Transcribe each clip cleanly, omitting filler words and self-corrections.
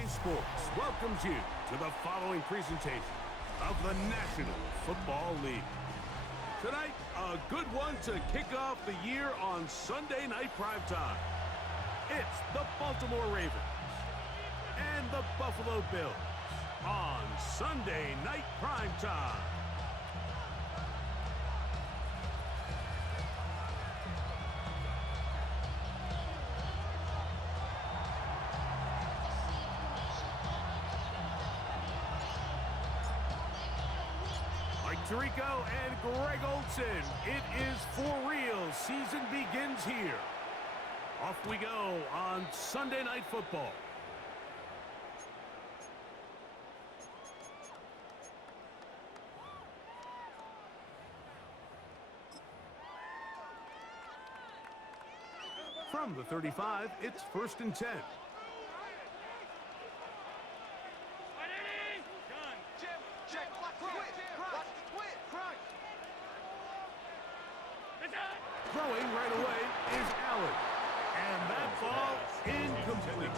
EA Sports welcomes you to the following presentation of the National Football League. Tonight, a good one to kick off the year on Sunday Night Primetime. It's the Baltimore Ravens and the Buffalo Bills on Sunday Night Primetime. Tirico and Greg Olsen. It is for real. Season begins here. Off we go on Sunday Night Football. From the 35, it's 1st and 10. Throwing right away is Allen. And that ball incomplete.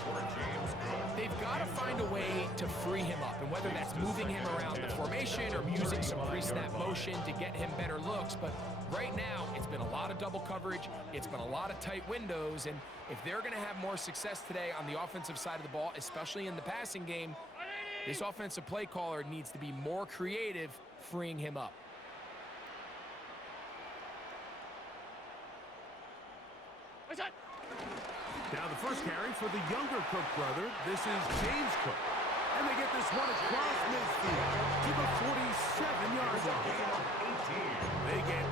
They've got to find a way to free him up, and whether that's moving him around the formation or using some pre-snap motion to get him better looks. But right now, it's been a lot of double coverage. It's been a lot of tight windows. And if they're going to have more success today on the offensive side of the ball, especially in the passing game, this offensive play caller needs to be more creative freeing him up. Now the first carry for the younger Cook brother. This is James Cook. And they get this one across midfield to the 47-yard line. They get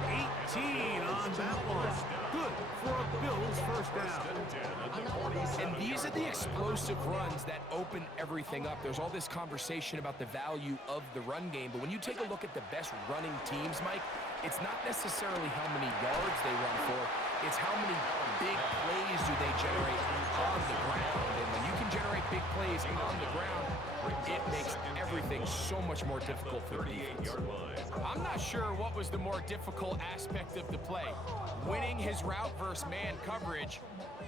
18 on that one. Good for a Bills first down. And these are the explosive runs that open everything up. There's all this conversation about the value of the run game, but when you take a look at the best running teams, Mike, it's not necessarily how many yards they run for, it's how many big plays do they generate on the ground. And when you can generate big plays on the ground, it makes everything so much more difficult for the defense. I'm not sure what was the more difficult aspect of the play, winning his route versus man coverage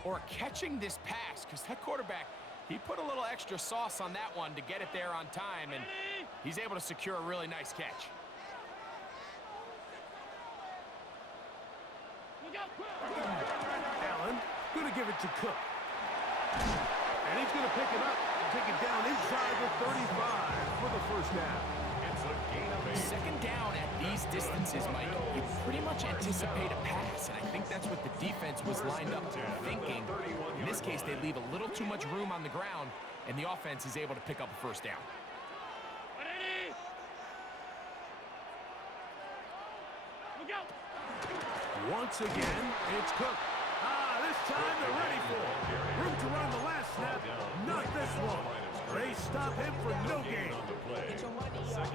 or catching this pass, because that quarterback, he put a little extra sauce on that one to get it there on time, and he's able to secure a really nice catch. Allen going to give it to Cook. And he's going to pick it up and take it down inside the 35 for the first down. It's a gain of 8. Second down at these distances, Mike, you pretty much anticipate a pass, and I think that's what the defense was lined up thinking. In this case, they leave a little too much room on the ground, and the offense is able to pick up a first down. Once again, it's Cook. This time they're ready for it. Room to run the last snap. Not this one. They stop him for no gain.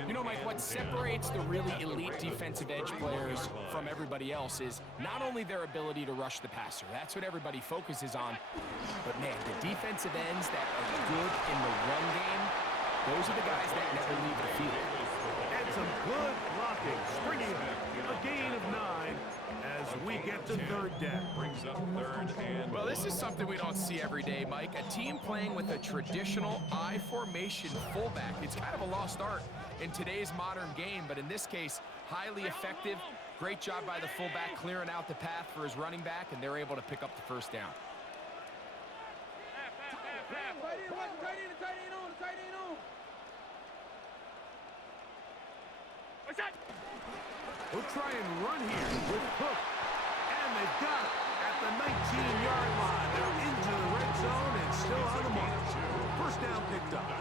You know, Mike, what separates the really elite defensive edge players from everybody else is not only their ability to rush the passer. That's what everybody focuses on. But, man, the defensive ends that are good in the run game, those are the guys that never leave the field. And some good blocking. Springing a gain of 9 as we get to third down. Brings up third and well, this is something we don't see every day, Mike. A team playing with a traditional I formation fullback. It's kind of a lost art in today's modern game, but in this case, highly effective. Great job by the fullback clearing out the path for his running back, and they're able to pick up the first down. We'll try and run here with Cook. And they've got it at the 19-yard line. They're into the red zone and still on the march. First down picked up.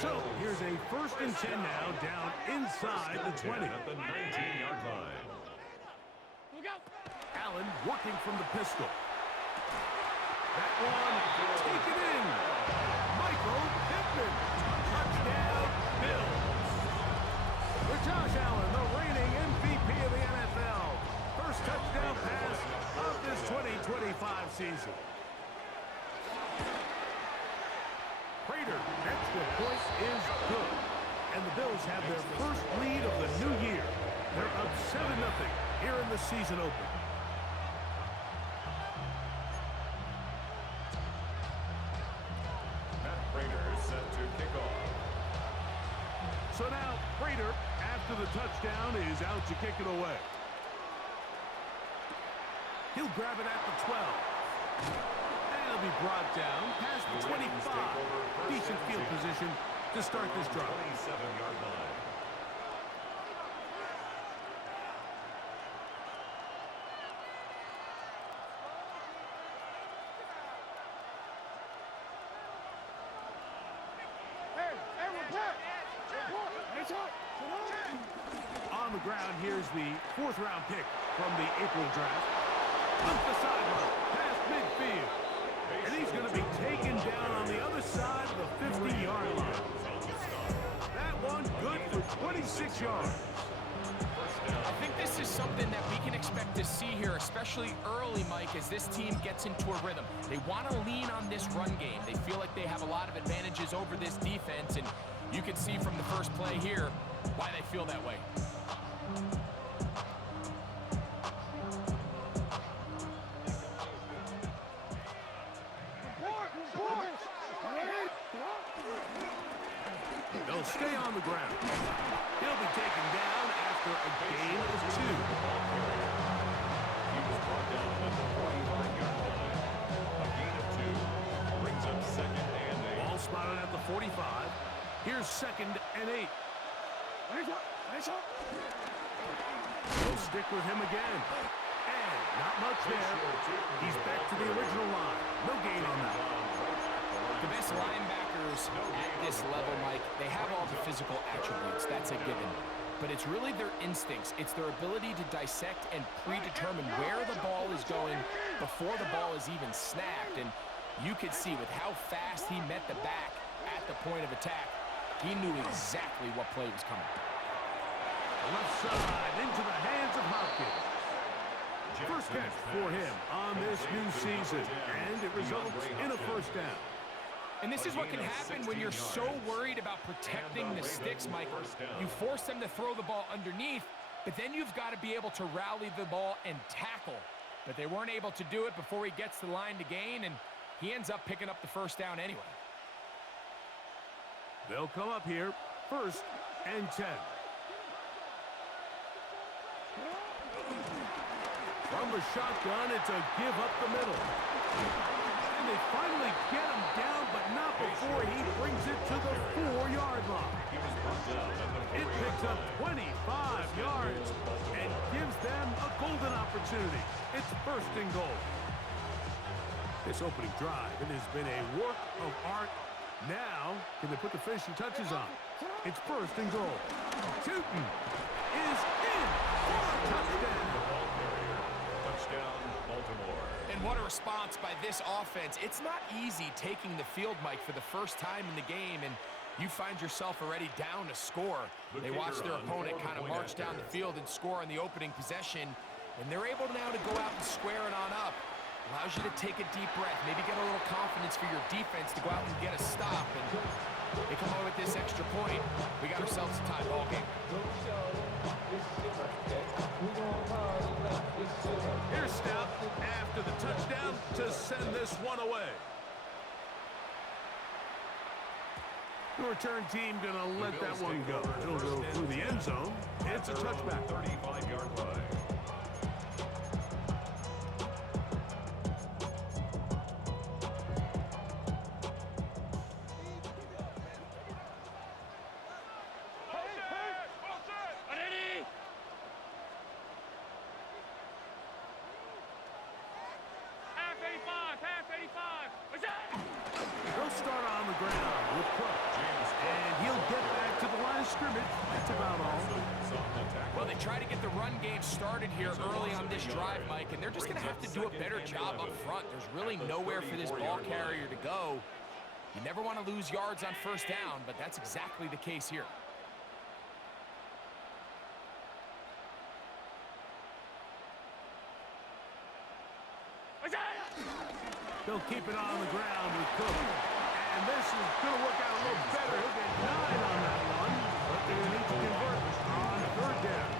So here's a 1st and 10 now, down inside the 20. at the 19-yard line. Allen working from the pistol. That one taken in. Michael Pittman. Touchdown, Bills. For Josh Allen, the reigning MVP of the NFL. First touchdown pass of this 2025 season. Prater, extra point is good. And the Bills have their first lead of the new year. They're up 7-0 here in the season opener. Matt Prater So now, Prater, after the touchdown, is out to kick it away. He'll grab it at the 12. And it'll be brought down past the 25. Decent field position to start this drive. 27-yard line. On the ground, here's the 4th-round pick from the April draft. Up the sideline, past midfield. And he's going to be taken down on the other side of the 50-yard line. That one good for 26 yards. I think this is something that we can expect to see here, especially early, Mike, as this team gets into a rhythm. They want to lean on this run game. They feel like they have a lot of advantages over this defense, and you can see from the first play here why they feel that way. They'll stay on the ground. He'll be taken down after a gain of 2. He was brought down at the 45-yard line. A gain of 2 brings up 2nd and 8. Ball spotted at the 45. Here's 2nd and 8. They'll stick with him again. And not much there. He's back to the original line. No gain on that. The best linebackers at this level, Mike, they have all the physical attributes. That's a given. But it's really their instincts. It's their ability to dissect and predetermine where the ball is going before the ball is even snapped. And you could see with how fast he met the back at the point of attack, he knew exactly what play was coming. Left side into the hands of Hopkins. First catch for him on this new season. And it results in a 1st down. And this is what can happen when you're so worried about protecting the sticks, Mike. You force them to throw the ball underneath, but then you've got to be able to rally the ball and tackle. But they weren't able to do it before he gets to the line to gain, and he ends up picking up the 1st down anyway. They'll come up here, 1st and 10. From the shotgun, it's a give up the middle. And they finally get him down, but not before he brings it to the 4-yard line. It picks up 25 yards and gives them a golden opportunity. It's 1st and goal. This opening drive, it has been a work of art. Now, can they put the finishing touches on? It's 1st and goal. Tootin is in for a touchdown. Touchdown, Baltimore. And what a response by this offense. It's not easy taking the field, Mike, for the first time in the game, and you find yourself already down to score. They watch their opponent kind of march down the field and score on the opening possession, and they're able now to go out and square it on up. Allows you to take a deep breath, maybe get a little confidence for your defense to go out and get a stop, and they come away with this extra point. We got ourselves a tie ball game. Here's Stout after the touchdown to send this one away. The return team gonna let that one go. It'll go through the end zone. It's a touchback. 35-yard line. They'll start on the ground with Cook. And he'll get back to the line of scrimmage. That's about all. Well, they try to get the run game started here early on this drive, Mike, and they're just going to have to do a better job up front. There's really nowhere for this ball carrier to go. You never want to lose yards on 1st down, but that's exactly the case here. They'll keep it on the ground with Cook. And this is going to work out a little better. He'll get 9 on that one. But they're going to need to convert on 3rd down.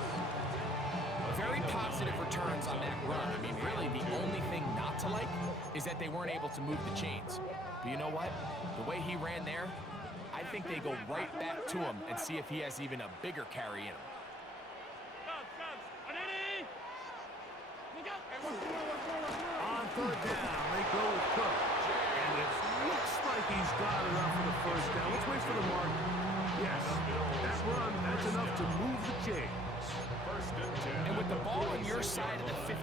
Very positive returns on that run. I mean, really, the only thing not to like is that they weren't able to move the chains. But you know what? The way he ran there, I think they go right back to him and see if he has even a bigger carry in him. On third down, they go with Cook. And it looks like he's got enough for the first down. Let's wait for the mark. Yes, that run, that's enough to move the chains. First and 10. And with the ball on your side of the 50,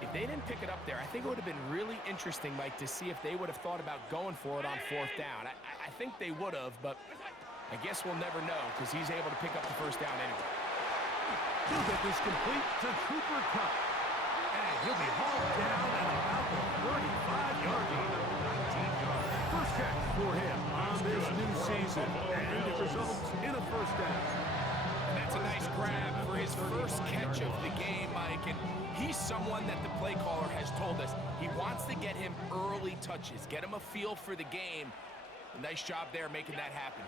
if they didn't pick it up there, I think it would have been really interesting, Mike, to see if they would have thought about going for it on fourth down. I think they would have, but I guess we'll never know because he's able to pick up the first down anyway. He'll get this complete to Cooper Kupp. And he'll be hauled down at about the 35-yard line. First catch for him on this new season. And it results in a first down. And that's a nice grab for his first catch of the game, Mike. And he's someone that the play caller has told us he wants to get him early touches, get him a feel for the game. A nice job there making that happen.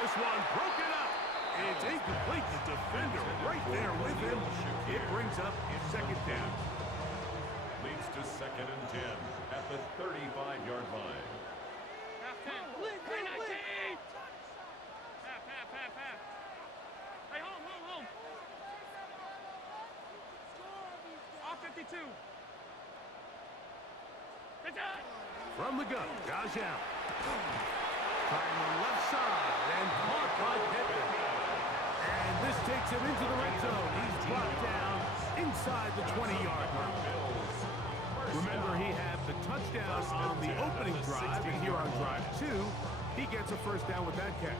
This one broken up. It's incomplete. The defender right there with him. It brings up second down. Leads to second and 10 at the 35-yard line. Hey, home. Off 52. From the gun, Josh Allen. Trying the left side and caught by Pittman. And this takes him into the red zone. He's brought down inside the 20-yard line. Remember, he had the touchdown on the opening drive, and here on drive 2, he gets a first down with that catch.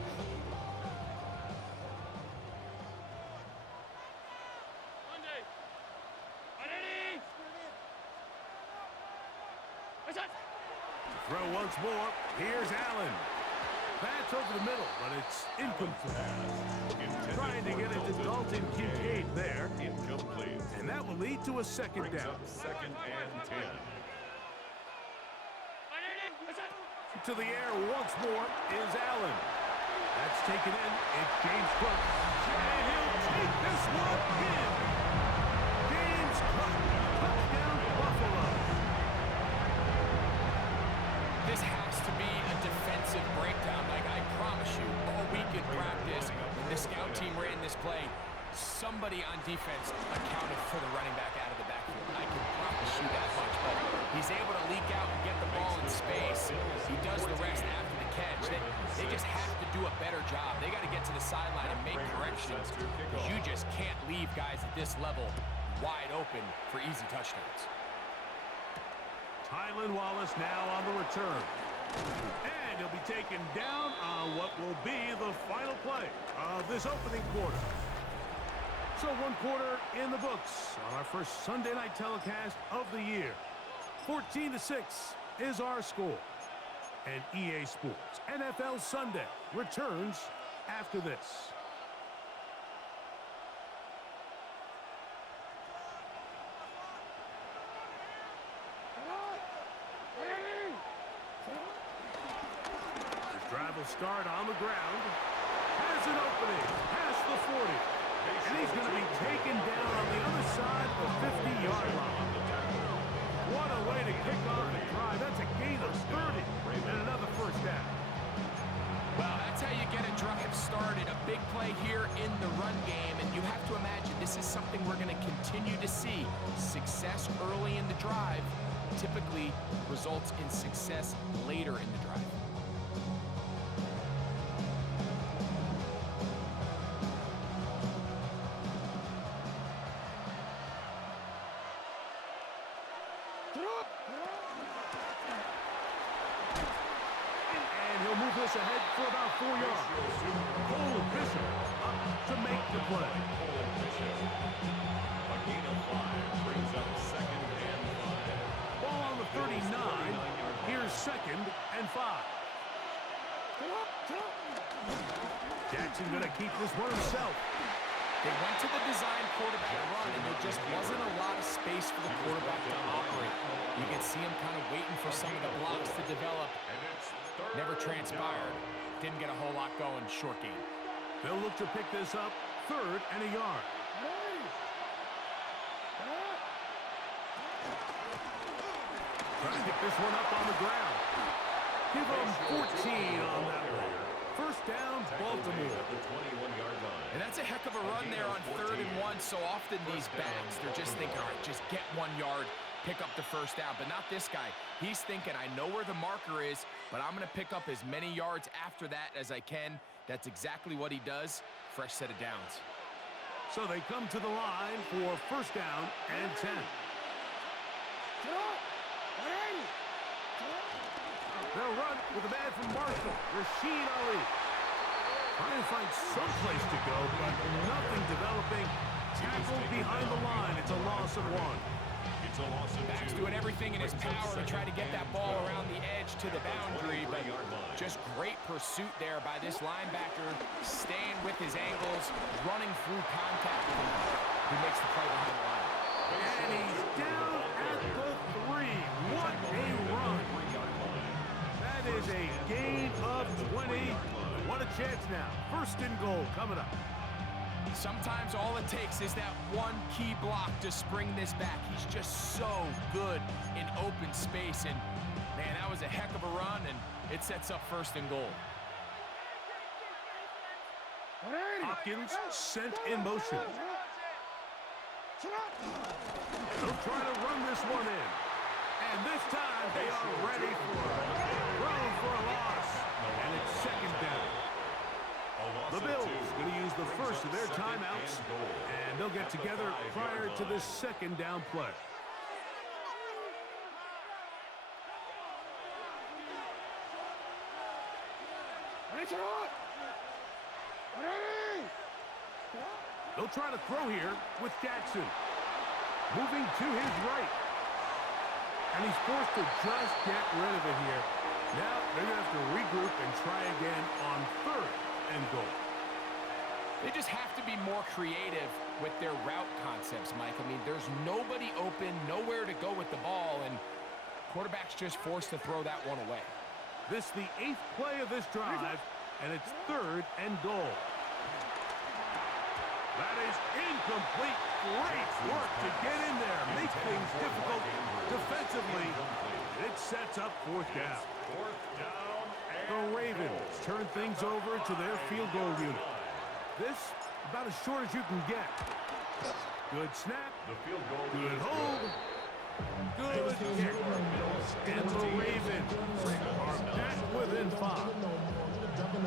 Throw once more. Here's Allen. That's over the middle, but it's incomplete. Trying to get it to Dalton Kincaid there. Incomplete. And that will lead to a second Brings down. up second and 10. To the air once more is Allen. That's taken in. It's James Cook. And he'll take this one in. James Cook. Touchdown, Buffalo. This has to be a defensive breakdown. Like I promise you, all week in practice, when the scout team ran this play, somebody on defense accounted for the running back out of the backfield. I can promise you that much, but he's able to leak out and get the ball in space. He does the rest after the catch. They just have to do a better job. They got to get to the sideline and make corrections because you just can't leave guys at this level wide open for easy touchdowns. Tylan Wallace now on the return. And he'll be taken down on what will be the final play of this opening quarter. So one quarter in the books on our first Sunday night telecast of the year. 14-6 is our score. And EA Sports NFL Sunday returns after this. Drive will start on the ground. Has an opening past the 40. And he's going to be taken down on the other side of the 50-yard line. What a way to kick off the drive. That's a gain of 30 and another first down. Well, that's how you get a drive started. A big play here in the run game, and you have to imagine this is something we're going to continue to see. Success early in the drive typically results in success later in the drive. Move this ahead for about 4 yards. Cole Bishop up to make the play. Cole Bishop. A gain of 5 brings up second and 5. Ball on the 39. Here's second and 5. Jackson going to keep this one himself. They went to the design quarterback run, and there just wasn't a lot of space for the quarterback to operate. You can see him kind of waiting for some of the blocks to develop. Never transpired. Didn't get a whole lot going. Short game. They'll look to pick this up. Third and a yard. Trying to pick this one up on the ground. Give them 14 on that one. First down, Baltimore. At the 21-yard line. And that's a heck of a run there on 3rd and 1. So often these backs, they're just thinking, all right, just get 1 yard, pick up the first down. But not this guy. He's thinking, I know where the marker is, but I'm going to pick up as many yards after that as I can. That's exactly what he does. Fresh set of downs. So they come to the line for first down and 10. They'll run with a man from Marshall, Rashid Ali. Trying to find some place to go, but nothing developing. Tackled behind the line. It's a loss of 1. It's a loss of 2. Back's doing everything in his power to try to get that ball around the edge to the boundary, but just great pursuit there by this linebacker, staying with his ankles, running through contact, who makes the play behind the line. And he's down at the 3. What a run. That is a gain of 20. What a chance now. First and goal coming up. Sometimes all it takes is that one key block to spring this back. He's just so good in open space. And, man, that was a heck of a run, and it sets up first and goal. Hopkins sent in motion. They'll try to run this one in. And this time they are ready for it. Thrown for a loss. And it's second down. The Bills going to use the first of their timeouts. And they'll get together prior to this second down play. They'll try to throw here with Jackson. Moving to his right. And he's forced to just get rid of it here. Now they're going to have to regroup and try again on 3rd and goal. They just have to be more creative with their route concepts, Mike. I mean, there's nobody open, nowhere to go with the ball, and quarterback's just forced to throw that one away. This the 8th play of this drive, and it's 3rd and goal. That is incomplete. Great work to get in there. Make things difficult defensively. It sets up 4th down. The Ravens turn things over to their field goal unit. This, about as short as you can get. Good snap. Good hold. Good kick. And the Ravens are back within 5.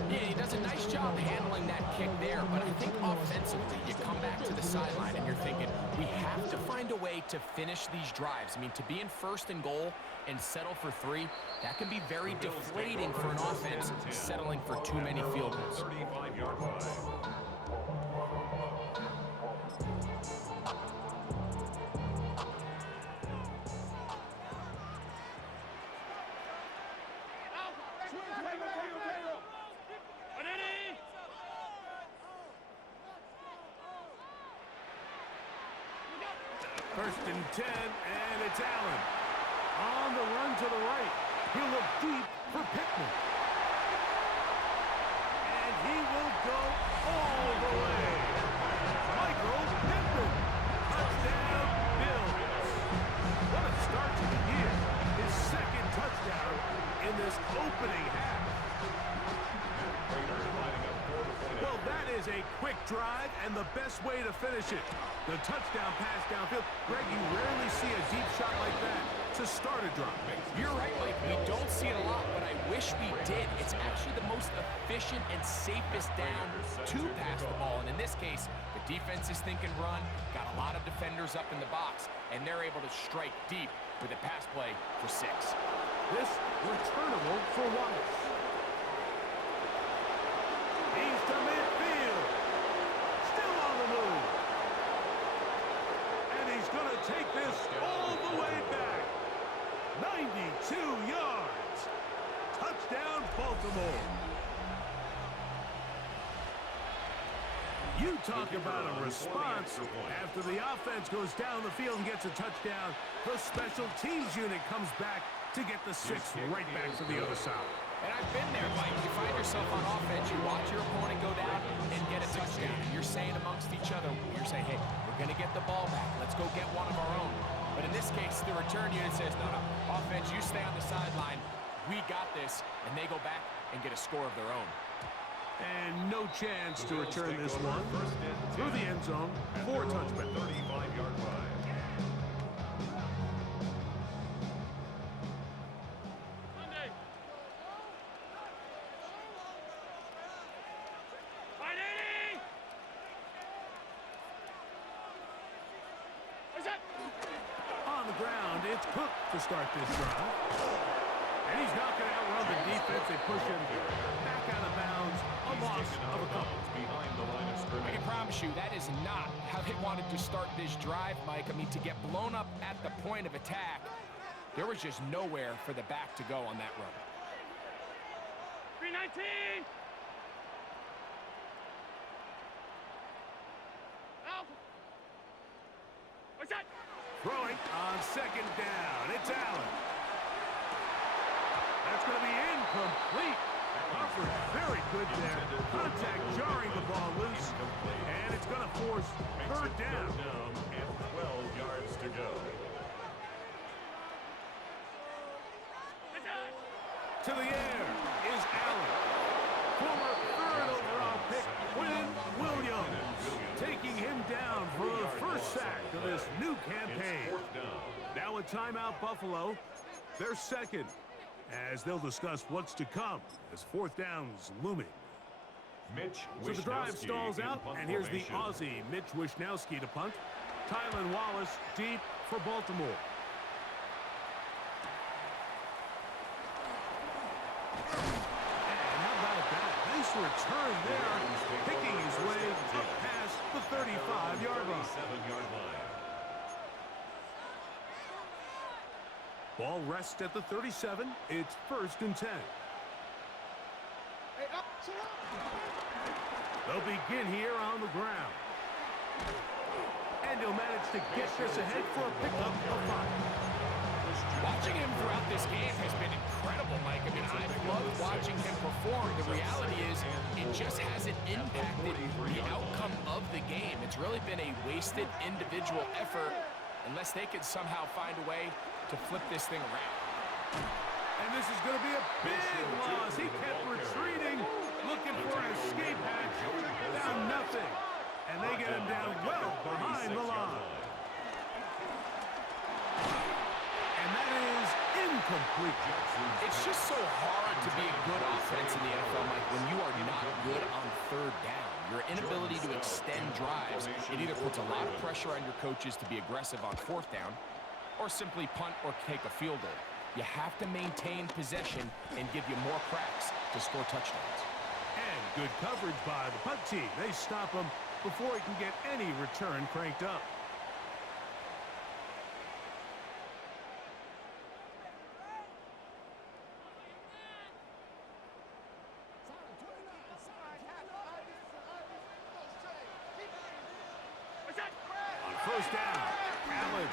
Yeah, he does a nice job handling that kick there, but I think offensively you come back to the sideline and you're thinking, we have to find a way to finish these drives. I mean, to be in 1st and goal and settle for 3, that can be very deflating for an offense settling for too many field goals. 35-yard line. First and 10, and it's Allen. On the run to the right. He'll look deep for Pittman. And he will go all the way. Michael Pittman. Touchdown, Bills. What a start to the year. His 2nd touchdown in this opening half. Well, that is a quick drive and the best way to finish it. The touchdown pass downfield. Greg, you rarely see a deep shot like that to start a drive. You're right, Mike. We don't see it a lot, but I wish we did. It's actually the most efficient and safest down to pass the ball. And in this case, the defense is thinking run, got a lot of defenders up in the box, and they're able to strike deep with a pass play for 6. This returnable for Wallace. He's to midfield. Still on the move. And he's going to take this all the way back. 92 yards. Touchdown, Baltimore. You talk about a response after the offense goes down the field and gets a touchdown. The special teams unit comes back to get the 6 right back to the other side. And I've been there, Mike. You find yourself on offense, you watch your opponent go down and get a touchdown. And you're saying amongst each other, you're saying, hey, we're going to get the ball back. Let's go get one of our own. But in this case, the return unit says, no, offense, you stay on the sideline. we got this, and they go back and get a score of their own. And no chance to return this one through the end zone for a touchback. 35-yard line. Sunday. Right, 80. What's that? On the ground, it's Cook to start this drive. And he's not going to outrun the defense. They push him back out of bounds. A loss of a couple. Behind the line of I scrimmage. can promise you that is not how they wanted to start this drive, Mike. I mean, to get blown up at the point of attack, there was just nowhere for the back to go on that run. 319. Out. What's that? Throwing on second down. It's Allen. That's going to be incomplete. Covered very good there. Contact jarring the ball loose. And it's going to force third down. And 12 yards to go. What's that? To the air is Allen. Former third overall pick, Quinn Williams. Taking him down for the first sack of this new campaign. Fourth down. Now a timeout, Buffalo. They're second, as they'll discuss what's to come as fourth down's looming. Mitch So the drive Wishnowsky stalls in out, punt and here's the formation. Aussie, Mitch Wishnowsky, to punt. Tylan Wallace deep for Baltimore. And how about that? Nice return there, picking his way up past the 35-yard line. 37-yard line. Ball rests at the 37. It's 1st and 10. They'll begin here on the ground. And he'll manage to get this ahead for a pickup of 5. Watching him throughout this game has been incredible, Mike. I mean, I've loved watching him perform. The reality is it just hasn't impacted the outcome of the game. It's really been a wasted individual effort unless they could somehow find a way to flip this thing around. And this is going to be a big loss. He kept retreating, looking for an escape hatch. Found nothing. And they get him down well behind the line. And that is incomplete. It's just so hard to be a good offense in the NFL, Mike, when you are not good on third down. Your inability to extend drives, it either puts a lot of pressure on your coaches to be aggressive on fourth down or simply punt or take a field goal. You have to maintain possession and give you more cracks to score touchdowns. And good coverage by the punt team. They stop him before he can get any return cranked up. What's that? On 1st down, Allen.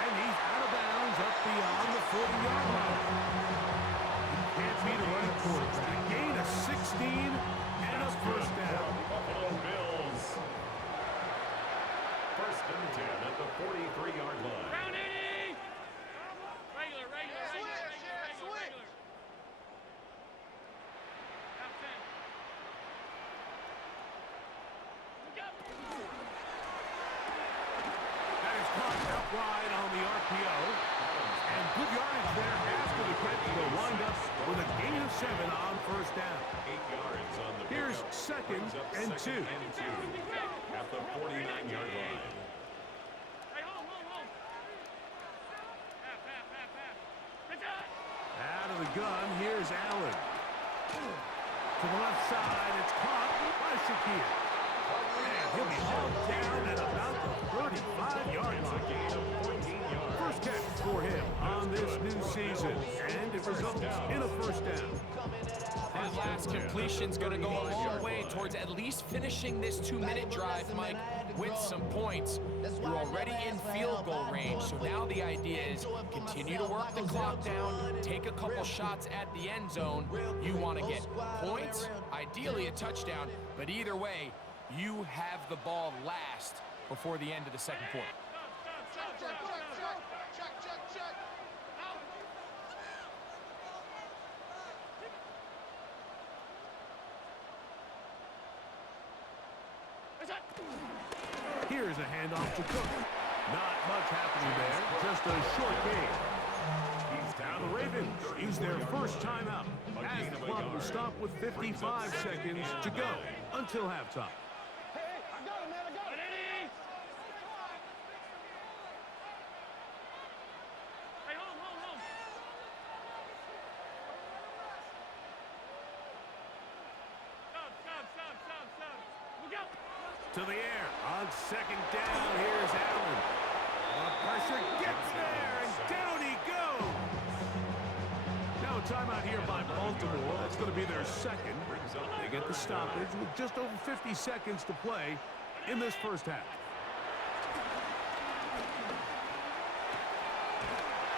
And he's out of bounds up beyond the 40-yard line. He can't beat a running quarterback. A gain of 16 and a 1st down. Buffalo Bills. 1st and 10 at the 43-yard line. Round 80. Regular. Half 10. Look up. That is caught out wide on the RPO. And good yardage there after the catch. They'll wind up with a gain of 7 on 1st down. 8 yards on the Here's pickup. 2nd Brings up and 2. 2nd and 2 at the 49-yard line. Hey, hold. Half. What's that? Out of the gun, here's Allen. To the left side, it's caught by Shakir. And he'll be hauled down at about the 35-yard line. Gain of 14 yards. First catch for him on this new season. And it results in a 1st down. That last completion's going to go a long way towards at least finishing this 2-minute drive, Mike, with some points. You're already in field goal range, so now the idea is continue to work the clock down, take a couple shots at the end zone. You want to get points, ideally a touchdown, but either way, you have the ball last before the end of the second quarter. Stop. Here's a handoff to Cook. Not much happening there, just a short game. Now the Ravens use their first timeout as the clock will stop with 55 seconds to go until halftime. Hey, home. Stop. Look out. To the air on second down. Here's Allen. The pressure gets there, and down he goes. Now a timeout here by Baltimore. That's going to be their second. They get the stoppage with just over 50 seconds to play in this first half.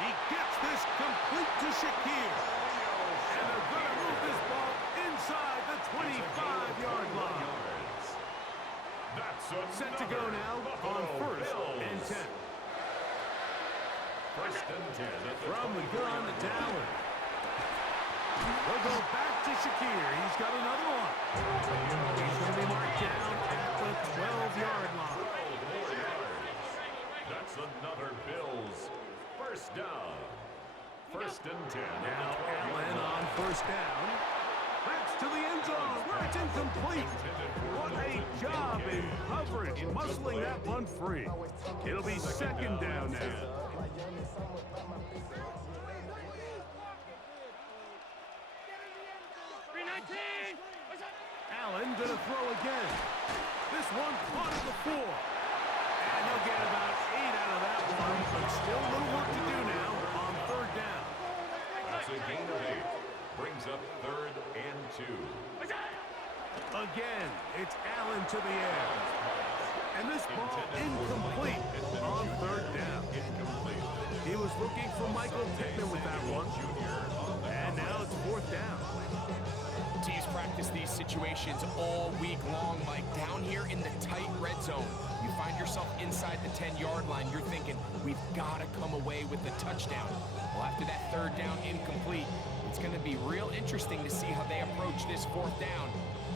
He gets this complete to Shakir. And they're going to move this ball inside the 25-yard line. Set to go now on first and 10. First and 10. From the gun to Allen. They'll go back to Shakir. He's got another one. He's going to be marked down at the 12-yard line. That's another Bills first down. First and 10. Now Allen on first down. That's to the end zone where it's incomplete. What a job in coverage, muscling that one free. It'll be second down now. Allen gonna throw again. This one caught at the 4. And he'll get about 8 out of that one, but still a little work to do now on third down. That's a gain of 8. Brings up third and 2. Again, it's Allen to the air. And this ball incomplete on third down. He was looking for Michael Pittman with that one. And now it's fourth down. Teams practice these situations all week long, Mike. Down here in the tight red zone, you find yourself inside the 10-yard line. You're thinking, we've got to come away with the touchdown. Well, after that third down incomplete, it's going to be real interesting to see how they approach this fourth down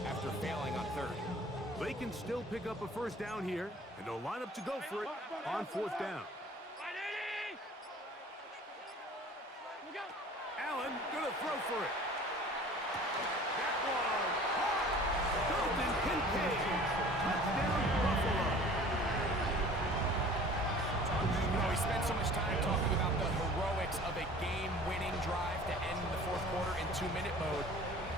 after failing on third. They can still pick up a first down here, and they'll line up to go for it on fourth down. Allen gonna throw for it. That one caught. Dalton Kincaid. Touchdown Buffalo. You know, we spent so much time talking about the heroics of a game-winning drive to end the fourth quarter in 2-minute mode.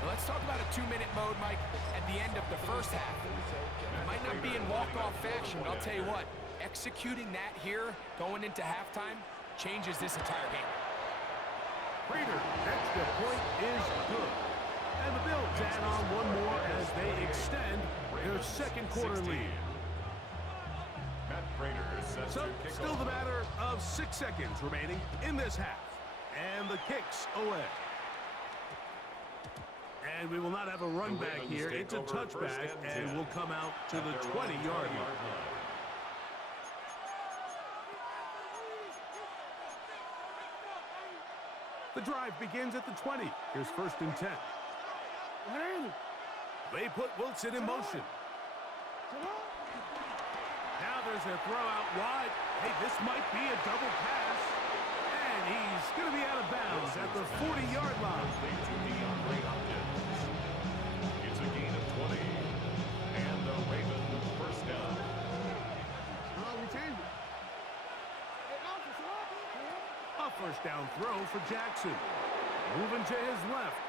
Now let's talk about a 2-minute mode, Mike, at the end of the first half. It might not be in walk-off fashion, but I'll tell you what, executing that here, going into halftime, changes this entire game. Prater, extra point is good. And the Bills add on one more as they extend their second quarter lead. Matt Prater is set So, to kick still off. the matter of 6 seconds remaining in this half. And the kick's away. And we will not have a run The back Ravens here. take It's a over first touchback and 10 and will come out to the at their own 20-yard 20-yard line. The drive begins at the 20. Here's first and 10. They put Wilson in motion. Now there's a throw out wide. Hey, this might be a double pass. And he's going to be out of bounds at the 40-yard line. Complete to DeAndre Hopkins. It's a gain of 20. And the Ravens first down. A first down throw for Jackson. Moving to his left.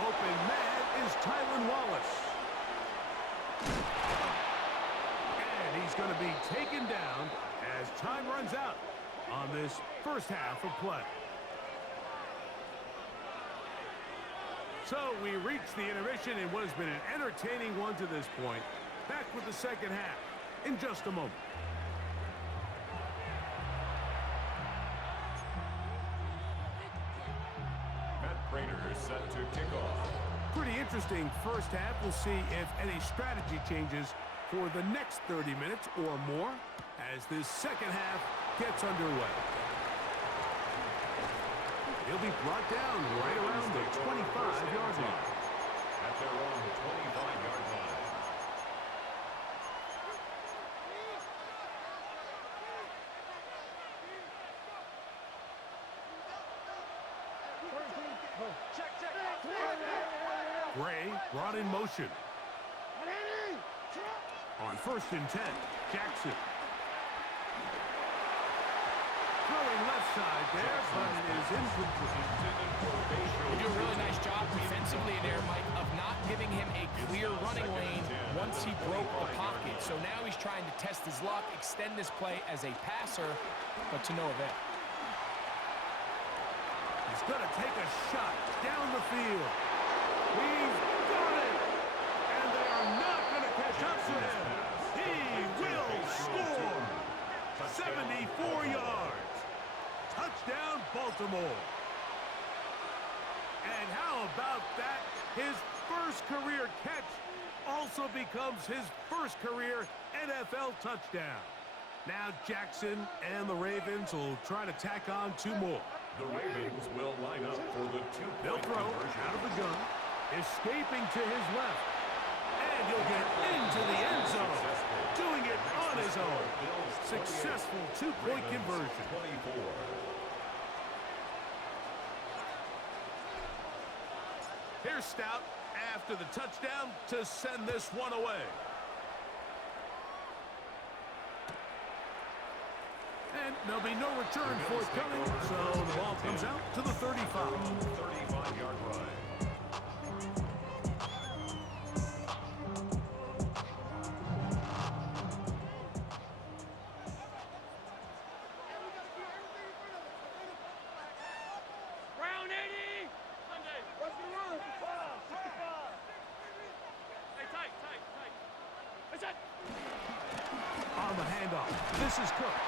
Open man is Tylan Wallace. And he's going to be taken down as time runs out on this first half of play. So we reach the intermission in what has been an entertaining one to this point. Back with the second half in just a moment. Matt Prater is set to kick off. Pretty interesting first half. We'll see if any strategy changes for the next 30 minutes or more as this second half gets underway. He'll be brought down right around the 25-yard line. At their own 25-yard line. Gray brought in motion. On 1st and 10, Jackson. Throwing left side there, but it is incomplete. They do a really nice job defensively in there, Mike, of not giving him a clear running lane once he broke the pocket. So now he's trying to test his luck, extend this play as a passer, but to no avail. He's going to take a shot down the field. He's got it! And they are not going to catch up to him. He will score! 74 yards. Touchdown, Baltimore. And how about that? His first career catch also becomes his first career NFL touchdown. Now Jackson and the Ravens will try to tack on 2 more. The Ravens will line up for the They'll two-point throw conversion. out of the gun, escaping to his left. And he'll get into the end zone, doing it on his own. Successful 2-point conversion. 24. Here's Stout after the touchdown to send this one away. And there'll be no return forthcoming, so the ball comes out to the 35. 35-yard line. Brown 80. Sunday. What's the run? 65. Hey, tight. That's it. On the handoff, this is Cook.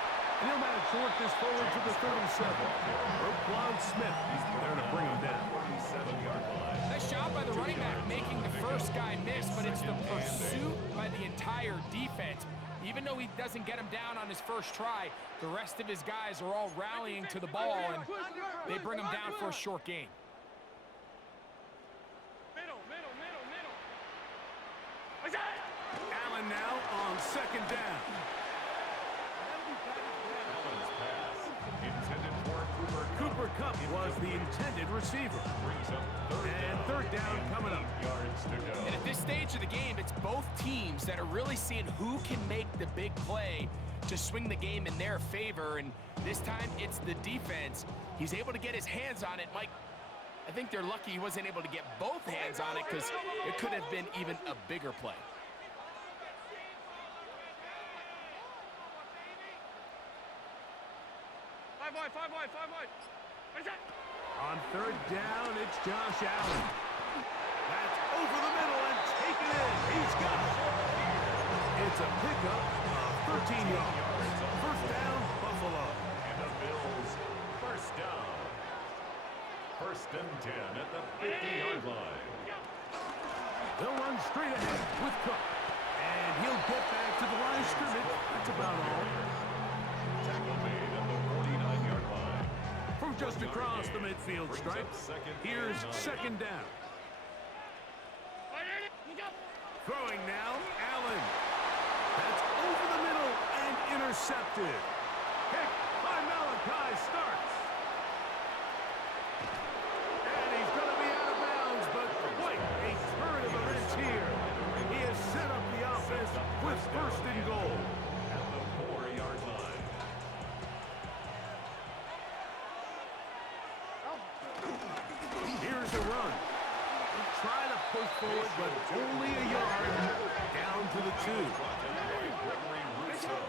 And he'll manage to work this forward to the 37. Roquan Smith there to bring him down. 47-yard line. Nice job by the running back making the first guy miss, but it's the pursuit by the entire defense. Even though he doesn't get him down on his first try, the rest of his guys are all rallying to the ball, and they bring him down for a short gain. Middle. That's it. Allen now on 2nd down. Allen's pass intended for Cooper Kupp. Cooper Kupp was the intended receiver. Brings up And third down coming up. 8 yards to go. And at this stage of the game, it's both teams that are really seeing who can make the big play to swing the game in their favor. And this time, it's the defense. He's able to get his hands on it. Mike, I think they're lucky he wasn't able to get both hands on it, because it could have been even a bigger play. Five wide. That's it. On 3rd down, it's Josh Allen. That's over the middle and taken in. He's got it. It's a pickup of 13 yards. First down, Buffalo. And the Bills first down. 1st and 10 at the 50-yard line. They'll run straight ahead with Cook. And he'll get back to the line of scrimmage. That's about all. Tackle made at the 49-yard line. From just across the midfield stripe, here's 2nd down. Throwing now, Allen. That's over the middle and intercepted. Kick by Malachi starts. And he's going to be out of bounds, but quite a turn of events here. He has set up the offense with 1st and goal. At the 4-yard line. Here's a run. He'll try to push forward, but only a yard. Down to the 2. Gregory Rousseau.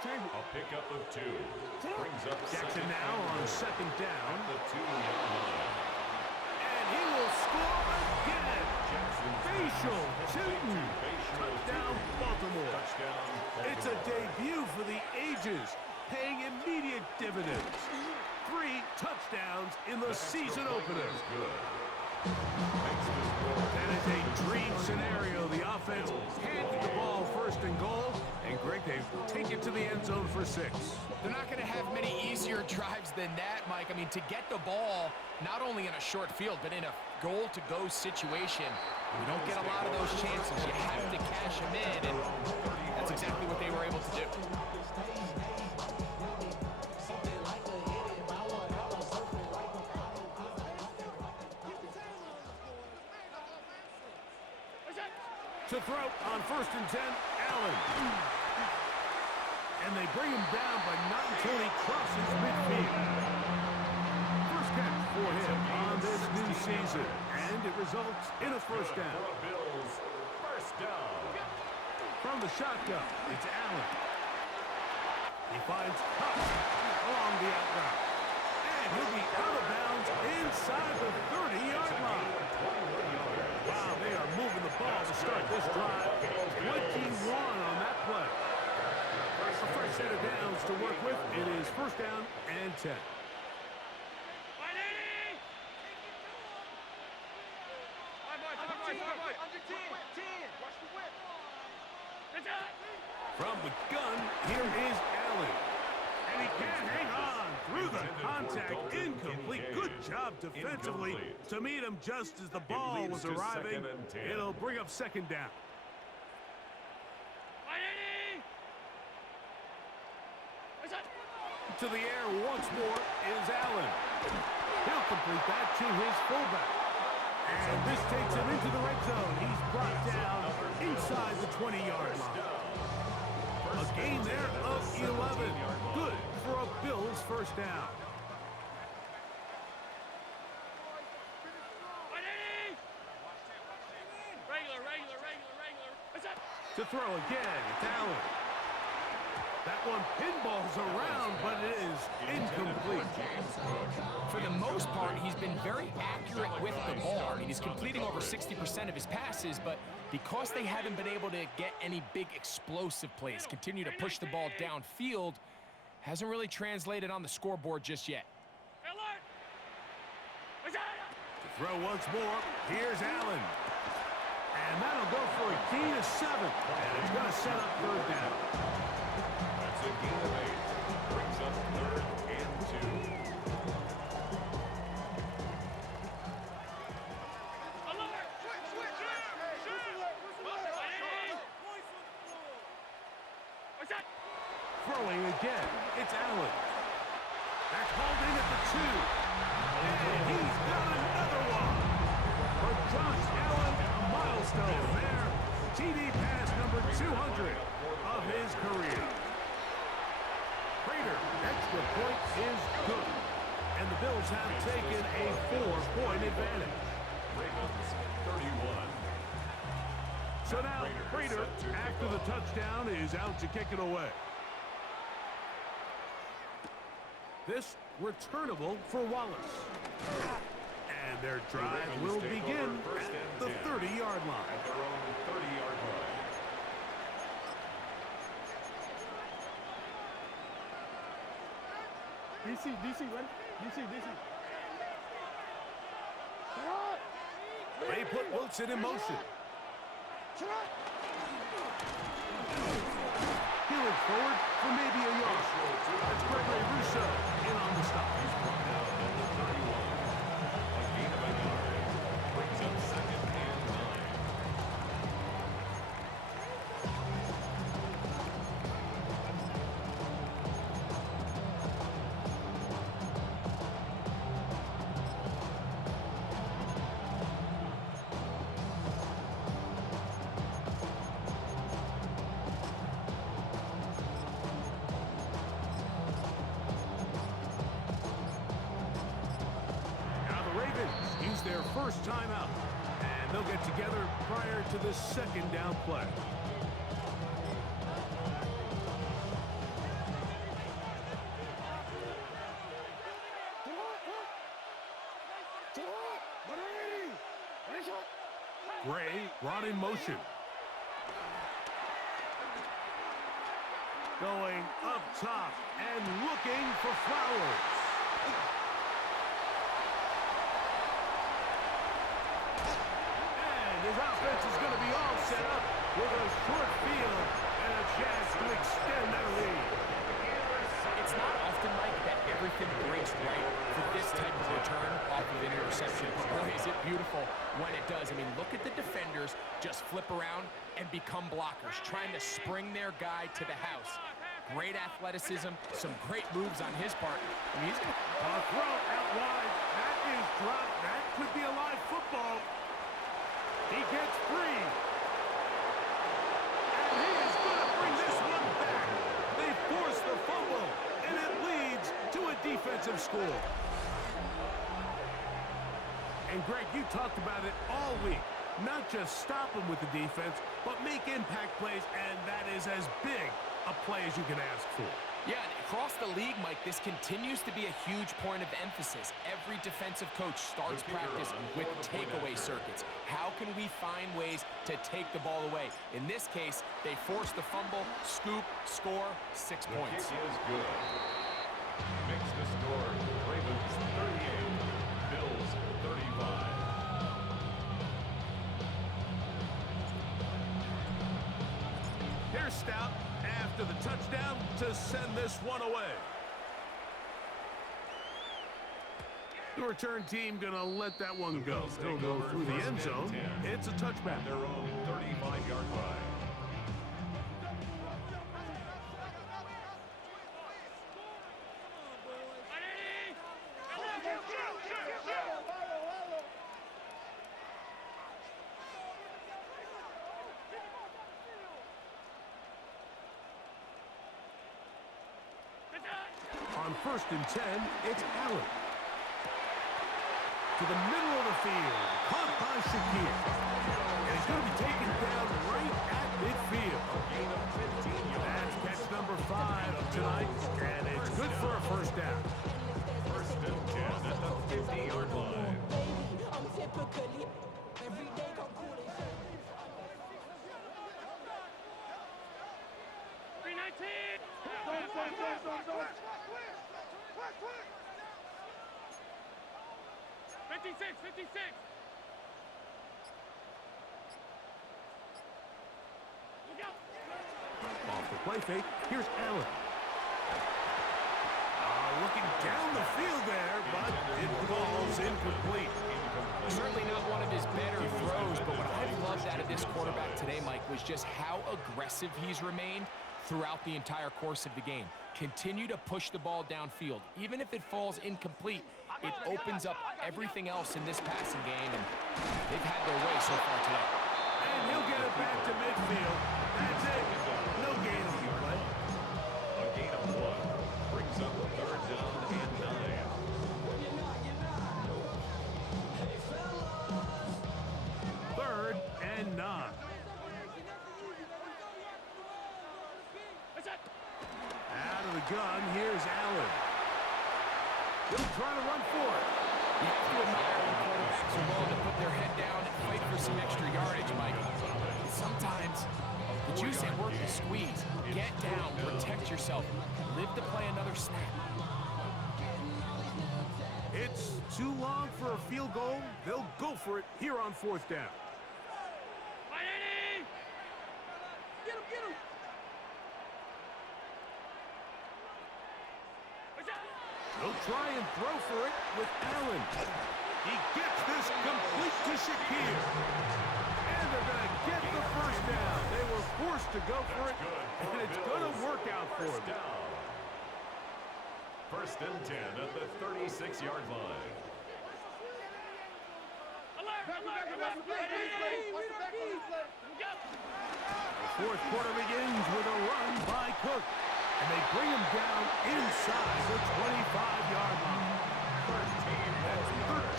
A pickup of 2. Brings up Jackson now on 2nd down. the 2-yard line. And he will score again. Facial Tootin. Touchdown, Baltimore. Touchdown. It's a debut for the ages, paying immediate dividends. 3 touchdowns in the season opener. Good. Makes this throw. That is a dream scenario. The offense handed the ball first and goal, and Greg, they take it to the end zone for 6. They're not going to have many easier drives than that, Mike. I mean, to get the ball, not only in a short field, but in a goal-to-go situation, we don't get a lot of those chances. You have to cash them in, and that's exactly what they were able to do. To throw on 1st and 10, Allen. And they bring him down, but not until he crosses midfield. First catch for him on this new season, and it results in a first down. Bills, first down. From the shotgun, it's Allen. He finds Huff along the out route. And he'll be out of bounds inside the 30-yard line. Wow, they are moving the ball to start this drive. 21 on that play. A fresh set of downs to work with. It is first down and 10. From the gun, here is Allen. And he can't hang on through the contact. Incomplete. Good job defensively to meet him just as the ball was arriving. It'll bring up second down. To the air once more is Allen. He'll complete that to his fullback. And this takes him into the red zone. He's brought down inside the 20-yard line. A gain there of 11. Good for a Bills first down. To throw again, it's Allen. That one pinballs around, but it is incomplete. For the most part, he's been very accurate with the ball. I mean, he's completing over 60% of his passes, but because they haven't been able to get any big explosive plays, continue to push the ball downfield, hasn't really translated on the scoreboard just yet. To throw once more, here's Allen. And that'll go for a gain of 7. And it's going to set up third down. That's a gain of 8. Brings up 3rd and 2. Throwing again, it's Allen. That's hauled in at the 2. And he's got another one. For Josh Allen, a milestone there. TD pass number 200 of his career. Prater, extra point is good. And the Bills have taken a 4-point advantage. Ravens 31. So now Prater, after the touchdown, is out to kick it away. This returnable for Wallace. And their drive will begin at the 30-yard line. At their own 30-yard line. DC, ready? DC. They put Wilson in motion. Healing forward for maybe a yard. That's Gregory Rousseau in on the stop. He's brought down at the 31. A gain of a yard. Brings up 2nd and 9. Use their first timeout, and they'll get together prior to the second down play. Gray brought in motion. Going up top and looking for Flowers. with a short field and a chance to extend their lead. It's not often, Mike, that everything breaks right for this type of return off of an interception. But boy, is it beautiful when it does. I mean, look at the defenders just flip around and become blockers, trying to spring their guy to the house. Great athleticism, some great moves on his part. I mean, he's A throw out wide. That is dropped. That could be a live football. He gets free. And he is going to bring this one back. They force the fumble, and it leads to a defensive score. And Greg, you talked about it all week. Not just stop them with the defense, but make impact plays, and that is as big a play as you can ask for. Yeah, and across the league, Mike, this continues to be a huge point of emphasis. Every defensive coach starts practice with takeaway circuits. How can we find ways to take the ball away? In this case, they force the fumble, scoop, score, 6 points. The kick is good. Makes the score Ravens 38, Bills 35. Here's Stout after the touchdown to send this one away. The return team gonna let that one go. They'll go through the end zone. It's a touchback. Their own 35-yard line. On 1st and 10, it's Allen. To the middle of the field, caught by Shakir. And he's going to be taken down right at midfield. That's catch number 5 of tonight, and it's good for a first down. 1st and 10 at the 50-yard line. Off the play fake, here's Allen. Looking down the field there, but it falls incomplete. Certainly not one of his better throws, but what I've loved out of this quarterback today, Mike, was just how aggressive he's remained throughout the entire course of the game. Continue to push the ball downfield. Even if it falls incomplete, it opens up everything else in this passing game, and they've had their way so far today. And he'll get it back to midfield. That's it. No gain on the play. A gain of 1 brings up 3rd down and 9. Third and 9. Out of the gun, here's Allen. He'll try to run for it. You have to admire when quarterbacks are willing to put their head down and fight for some extra yardage, Mike. Sometimes the juice ain't worth the squeeze. Get down, protect yourself, live to play another snap. It's too long for a field goal. They'll go for it here on 4th down. Get him! He'll try and throw for it with Allen. He gets this complete to Shakir. And they're going to get the first down. They were forced to go for it, and it's going to work out for them. 1st and 10 at the 36-yard line. The 4th quarter begins with a run by Cook. And they bring him down inside the 25-yard line.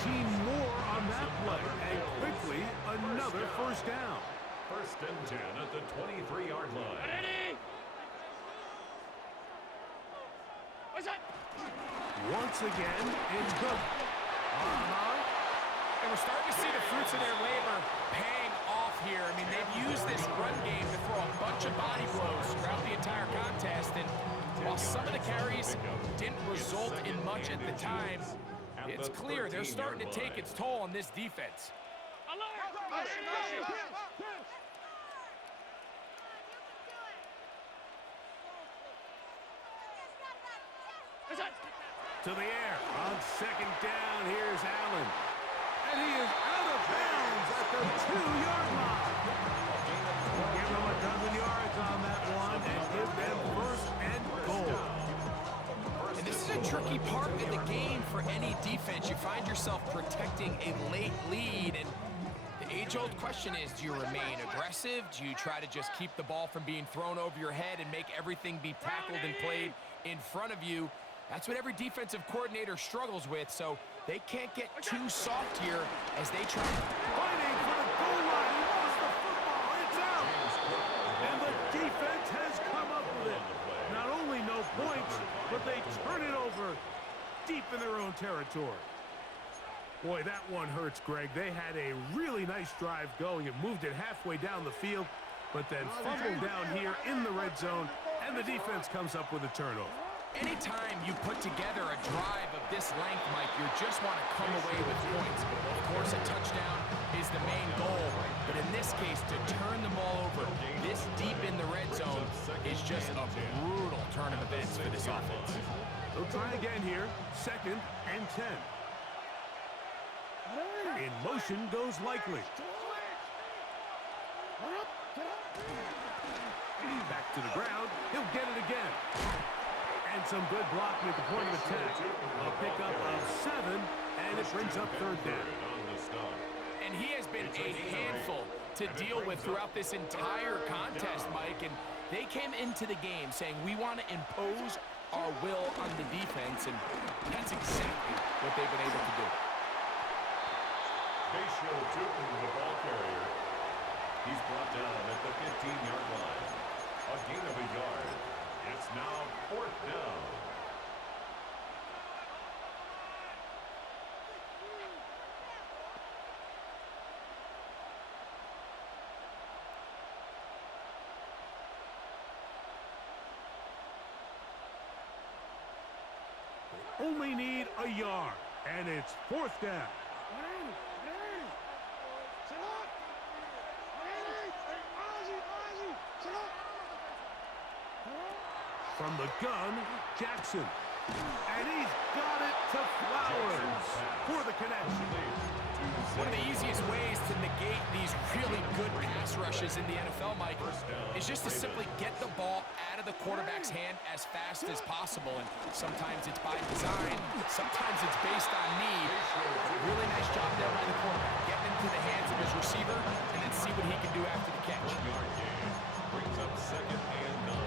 13 more on that play. And quickly, another first down. 1st and 10 at the 23-yard line. Once again, it's Cook. And we're starting to see the fruits of their labor paying off here. I mean, they've used this run game to throw a bunch of body blows throughout the entire contest. And while some of the carries didn't result in much at the time, it's clear they're starting to take its toll on this defense. To the air. On second down, here's Allen. And he is out of bounds at the 2-yard line. Give them a dozen yards on that one and give them first and goal. And this is a tricky part of the game for any defense. You find yourself protecting a late lead, and the age-old question is, do you remain aggressive? Do you try to just keep the ball from being thrown over your head and make everything be tackled and played in front of you? That's what every defensive coordinator struggles with, so they can't get too soft here as they try. Fighting for the goal line. He lost the football. It's out. And the defense has come up with it. Not only no points, but they turn it over deep in their own territory. Boy, that one hurts, Greg. They had a really nice drive going. It moved it halfway down the field, but then fumbled down here in the red zone, and the defense comes up with a turnover. Anytime you put together a drive of this length, Mike, you just want to come away with points. Of course, a touchdown is the main goal, but in this case, to turn the ball over this deep in the red zone is just a brutal turn of events for this offense. They'll try again here. 2nd and 10. In motion goes Likely. Back to the ground. He'll get it again. And some good blocking at the point of attack. A pickup of 7, and it brings up 3rd down. And he has been a handful to deal with throughout this entire contest, Mike. And they came into the game saying, we want to impose our will on the defense, and that's exactly what they've been able to do. Horatio Tootin, the ball carrier. He's brought down at the 15-yard line. A gain of a yard. It's now 4th down. They only need a yard, and it's 4th down. From the gun, Jackson. And he's got it to Flowers for the connection. One of the easiest ways to negate these really good pass rushes in the NFL, Mike, is just to simply get the ball out of the quarterback's hand as fast as possible. And sometimes it's by design, sometimes it's based on need. Really nice job there by the quarterback, getting into the hands of his receiver and then see what he can do after the catch. Brings up 2nd and 9.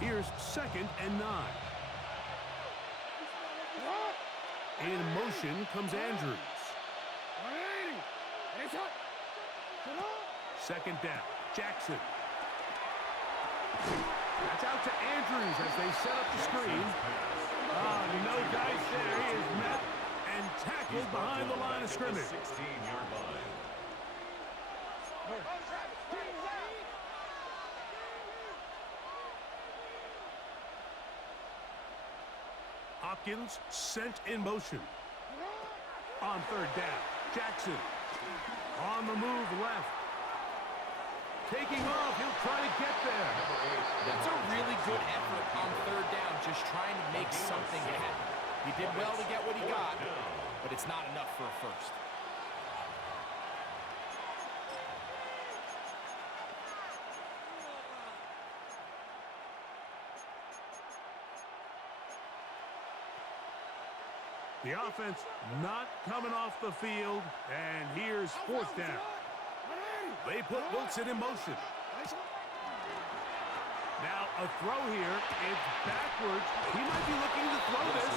Here's 2nd and 9. In motion comes Andrews. 2nd down, Jackson. That's out to Andrews as they set up the screen. No dice there. He is met and tackled behind the line of scrimmage. 16-yard line. Hopkins sent in motion. On 3rd down, Jackson. On the move left. Taking off, he'll try to get there. That's a really good effort on 3rd down, just trying to make something happen. He did well to get what he got, but it's not enough for a first. The offense not coming off the field, and here's 4th down. They put Wilson in motion. Now a throw here. It's backwards. He might be looking to throw this.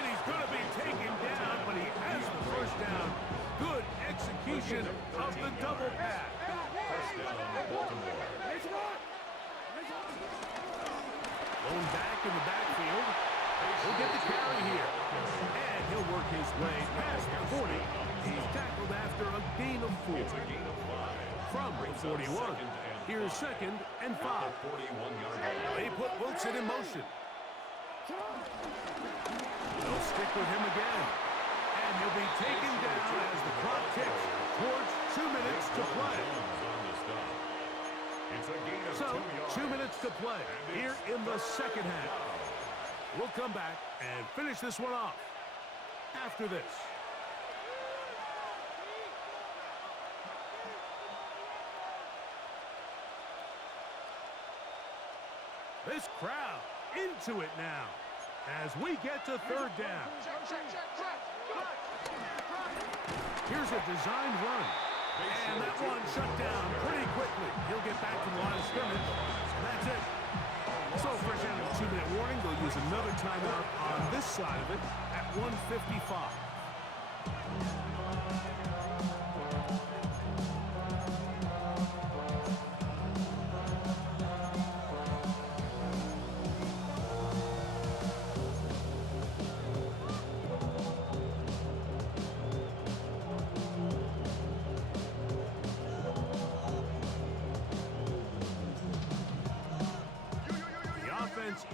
And he's going to be taken down, but he has the first down. Good execution of the double pass. Going back in the backfield. He'll get the carry here. And he'll work his way past the 40. He's tackled after a gain of 4. From the 41. Here's 2nd and 5. They put Wilson in motion. They'll stick with him again. And he'll be taken down as the clock ticks towards 2 minutes to play. It's a gain of So, 2 yards. 2 minutes to play here in the second half. We'll come back and finish this one off after this. This crowd into it now as we get to third down. Here's a designed run. And that one shut down pretty quickly. He'll get back to the line of scrimmage, and that's it. So, fresh out of a 2-minute warning, they'll use another timeout on this side of it at 1:55.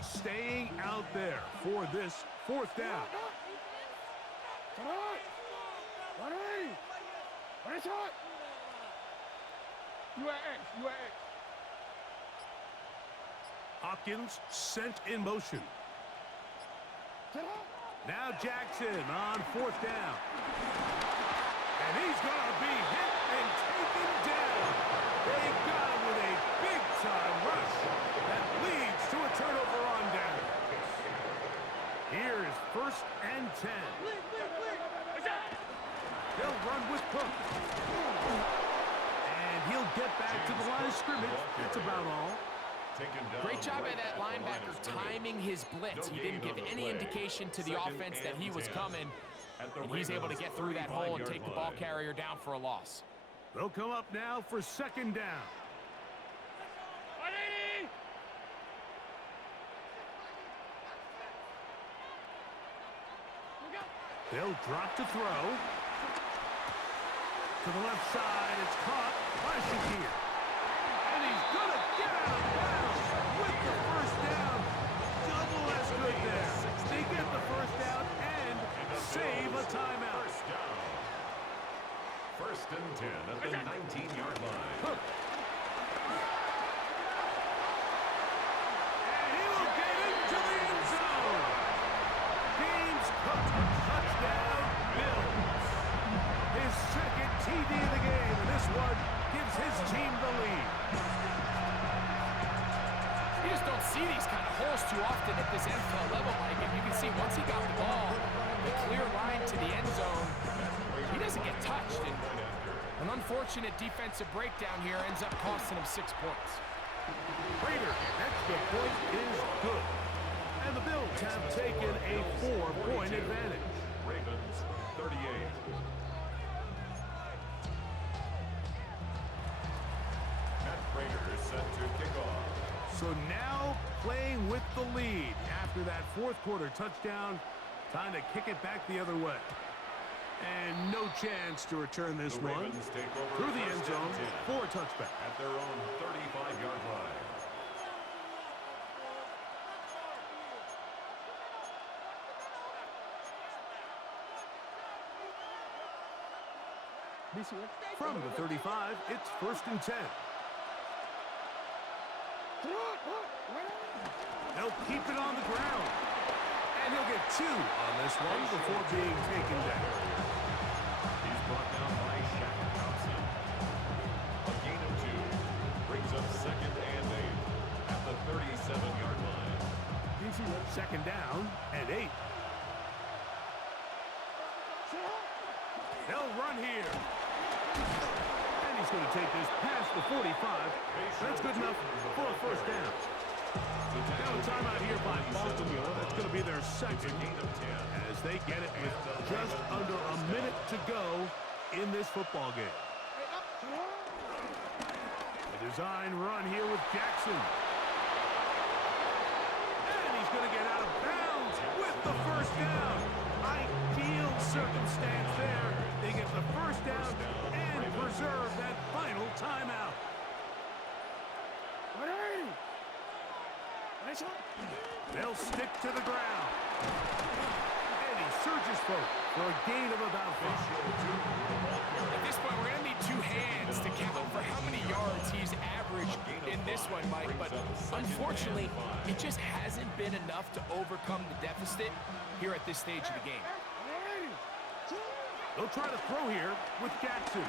Staying out there for this fourth down. Hopkins sent in motion. Now Jackson on fourth down. And he's going to be hit and taken down. They got him with a big-time rush that leads to a turnover on down. Here is 1st and 10. They'll run with Cook. And he'll get back to the line of scrimmage. That's about all. Great job by that linebacker timing his blitz. He didn't give any indication to the offense that he was coming, and he's able to get through that hole and take the ball carrier down for a loss. They'll come up now for 2nd down. They'll drop to throw. To the left side, it's caught by Shakir. And he's going to get out of bounds with the first down. Double as good there. They get the first down and save a timeout. 1st and 10 at the 19-yard line. Cook. And he will get into the end zone. James Cook, touchdown, Bills. His 2nd TD of the game, and this one gives his team the lead. You just don't see these kind of holes too often at this NFL level, Mike. And you can see once he got the ball, the clear line to the end zone, he doesn't get touched. And an unfortunate defensive breakdown here ends up costing him 6 points. Prater, extra point is good. And the Bills have taken a 4-point advantage. Ravens 38. Matt Prater is set to kick off. So now playing with the lead after that 4th quarter touchdown. Time to kick it back the other way. And no chance to return this one Ravens take over through the end 1st zone and 10 for a touchback. at their own 35-yard line. From the 35, it's 1st and 10. They'll keep it on the ground. And he'll get 2 on this one before being taken down. He's brought down by Shaq Thompson. A gain of 2 brings up 2nd and 8 at the 37-yard line. 2nd down and 8. They'll run here. And he's going to take this past the 45. That's good enough for a 1st down. Now a timeout here by Baltimore. That's going to be their 2nd as they get it with just under a minute to go in this football game. A design run here with Jackson. And he's going to get out of bounds with the 1st down. Ideal circumstance there. They get the 1st down and preserve that final timeout. They'll stick to the ground. And he surges forward for a gain of about 5. At this point, we're going to need 2 hands to count for how many yards he's averaged in this one, Mike. But unfortunately, it just hasn't been enough to overcome the deficit here at this stage of the game. They'll try to throw here with Jackson.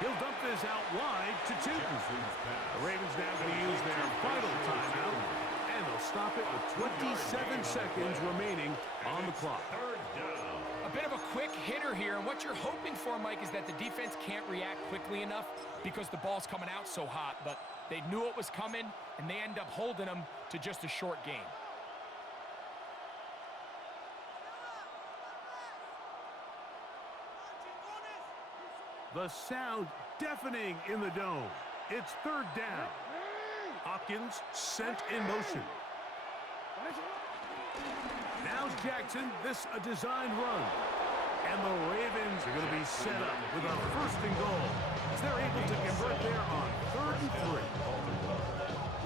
He'll dump this out wide to Tootin. The Ravens now going to use their final timeout, and they'll stop it with 27 seconds remaining on the clock. A bit of a quick hitter here, and what you're hoping for, Mike, is that the defense can't react quickly enough because the ball's coming out so hot, but they knew it was coming, and they end up holding them to just a short gain. The sound deafening in the dome. It's 3rd down. Hopkins sent in motion. Now Jackson, this a designed run. And the Ravens are going to be set up with a 1st and goal as they're able to convert there on 3rd and 3.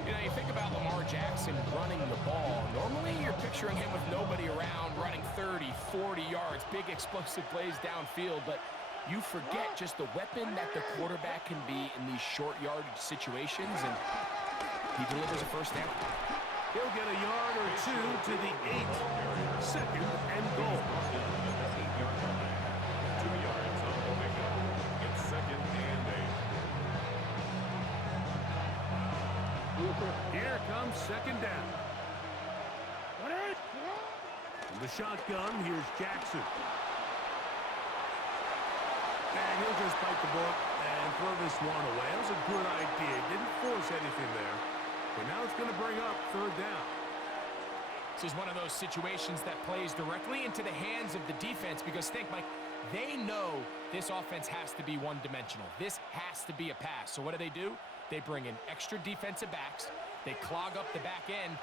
You know, you think about Lamar Jackson running the ball. Normally, you're picturing him with nobody around, running 30, 40 yards, big explosive plays downfield, but you forget just the weapon that the quarterback can be in these short yardage situations, and he delivers a 1st down. He'll get a yard or 2 to the 8. 2nd and goal. 2 yards on the pickup. It's 2nd and 8. Here comes 2nd down. From the shotgun, here's Jackson. And he'll just bite the bullet and throw this one away. That was a good idea. Didn't force anything there. But now it's going to bring up 3rd down. This is one of those situations that plays directly into the hands of the defense because think, Mike, they know this offense has to be one-dimensional. This has to be a pass. So what do? They bring in extra defensive backs. They clog up the back end.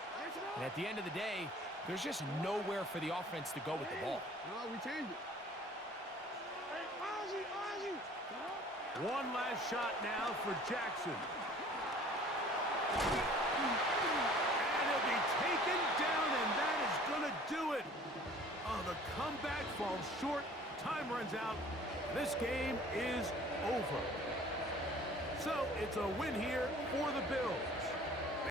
And at the end of the day, there's just nowhere for the offense to go with the ball. No, we changed it. One last shot now for Jackson. And he'll be taken down, and that is going to do it. Oh, the comeback falls short. Time runs out. This game is over. So it's a win here for the Bills.